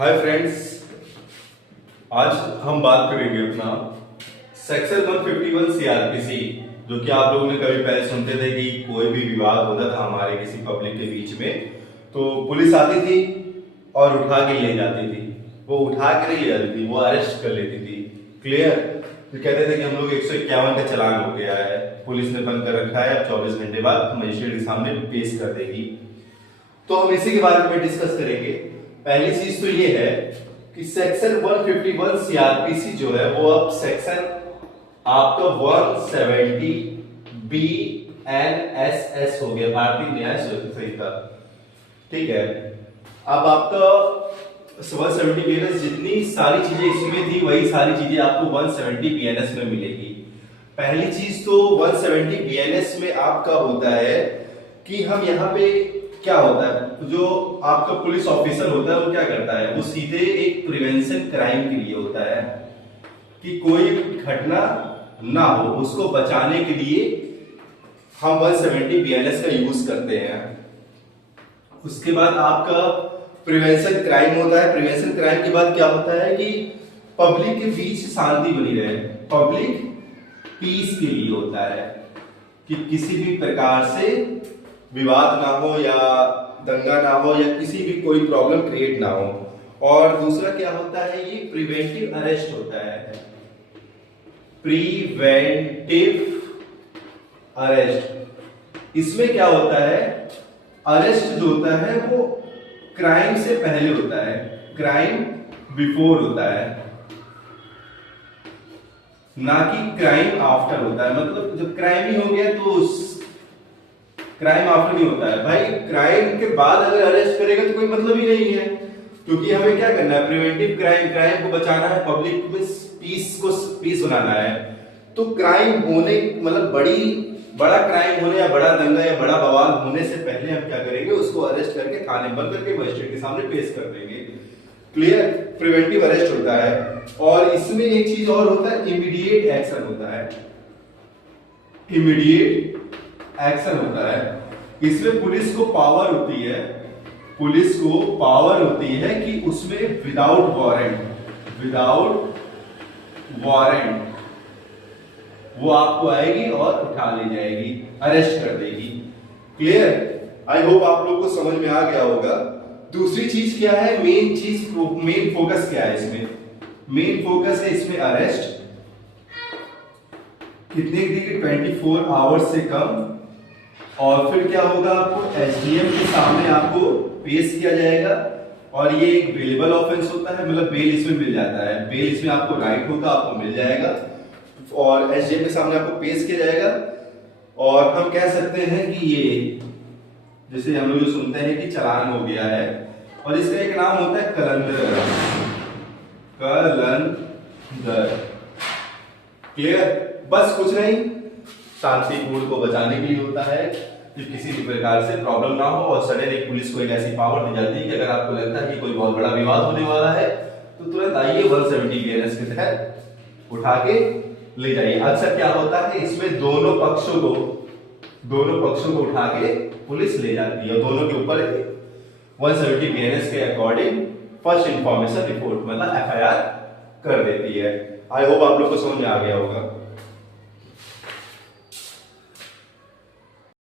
Hi friends, आज हम बात करेंगे अपना सेक्शन 151 सीआरपीसी, जो कि आप लोगों ने कभी पहले सुनते थे कि कोई भी विवाद होता था हमारे किसी पब्लिक के बीच में तो पुलिस आती थी और उठा के ले जाती थी। वो उठा के नहीं ले जाती थी, वो अरेस्ट कर लेती थी। क्लियर? तो कहते थे कि हम लोग 151 का चालान हो गया है, पुलिस ने बंद कर रखा है, अब 24 घंटे बाद मजिस्ट्रेट के सामने पेश कर देगी। तो हम इसी के बारे में डिस्कस करेंगे। पहली चीज तो ये है कि सेक्शन 151 सीआरपीसी जो है वो अब सेक्शन आपका 170 BNSS हो गया, भारतीय न्याय संहिता। ठीक है, अब आपका 170 BNS जितनी सारी चीजें इसमें थी वही सारी चीजें आपको 170 BNS में मिलेगी। पहली चीज तो 170 BNS में आपका होता है कि हम यहाँ पे क्या होता है, जो आपका पुलिस ऑफिसर होता है वो क्या करता है, वो सीधे एक प्रिवेंशन क्राइम के लिए होता है कि कोई घटना ना हो, उसको बचाने के लिए हम 170 BNS का यूज करते हैं। उसके बाद आपका प्रिवेंशन क्राइम होता है। प्रिवेंशन क्राइम के बाद क्या होता है कि पब्लिक के बीच शांति बनी रहे, पब्लिक पीस के लिए होता है कि किसी भी प्रकार से विवाद ना हो या दंगा ना हो या किसी भी कोई प्रॉब्लम क्रिएट ना हो। और दूसरा क्या होता है, ये प्रिवेंटिव अरेस्ट होता है। प्रिवेंटिव अरेस्ट, इसमें क्या होता है, अरेस्ट जो होता है वो क्राइम से पहले होता है, क्राइम बिफोर होता है, ना कि क्राइम आफ्टर होता है। मतलब जब क्राइम ही हो गया तो क्राइम आफ्टर नहीं होता है। भाई क्राइम के बाद अगर अरेस्ट करेगा तो कोई मतलब ही नहीं है, क्योंकि हमें क्या करना है, प्रिवेंटिव क्राइम को बचाना है, पब्लिक में पीस बनाना है। तो क्राइम होने मतलब बड़ा क्राइम होने या बड़ा दंगा या बड़ा बवाल होने से पहले हम क्या करेंगे, उसको अरेस्ट करके थाने बंद करके मजिस्ट्रेट के सामने पेश कर देंगे। क्लियर? प्रिवेंटिव अरेस्ट होता है। और इसमें एक चीज और होता है, इमीडिएट एक्शन होता है। इमीडिएट एक्शन होता है। इसमें पुलिस को पावर होती है, पुलिस को पावर होती है कि उसमें विदाउट वारंट वो आपको आएगी और उठा ले जाएगी, अरेस्ट कर देगी। क्लियर? आई होप आप लोग को समझ में आ गया होगा। दूसरी चीज क्या है, मेन फोकस क्या है इसमें, मेन फोकस है इसमें अरेस्ट कितने की, 24 आवर्स से कम। और फिर क्या होगा, आपको एसडीएम के सामने आपको पेश किया जाएगा और ये एक बेलेबल ऑफेंस होता है, मतलब बेल इसमें मिल जाता है, बेल इसमें आपको राइट होगा, आपको मिल जाएगा और एसडीएम के सामने आपको पेश किया जाएगा। और हम कह सकते हैं कि ये जैसे हम लोग जो सुनते हैं कि चालान हो गया है, और इसका एक नाम होता है कलंदर। क्लियर? बस कुछ नहीं, शांतिपूर्ण को बचाने के लिए होता है कि किसी भी प्रकार से प्रॉब्लम ना हो। और सडन एक पुलिस को एक ऐसी पावर दी जाती है कि अगर आपको लगता है कि कोई बहुत बड़ा विवाद होने वाला है तो तुरंत आइए 170 BNS के तहत उठा के ले जाइए। अक्सर क्या होता है, इसमें दोनों पक्षों को उठा के पुलिस ले जाती है और दोनों के ऊपर 170 BNS के अकॉर्डिंग फर्स्ट इंफॉर्मेशन रिपोर्ट मतलब FIR कर देती है। आई होप आप लोग को समझ में आ गया होगा।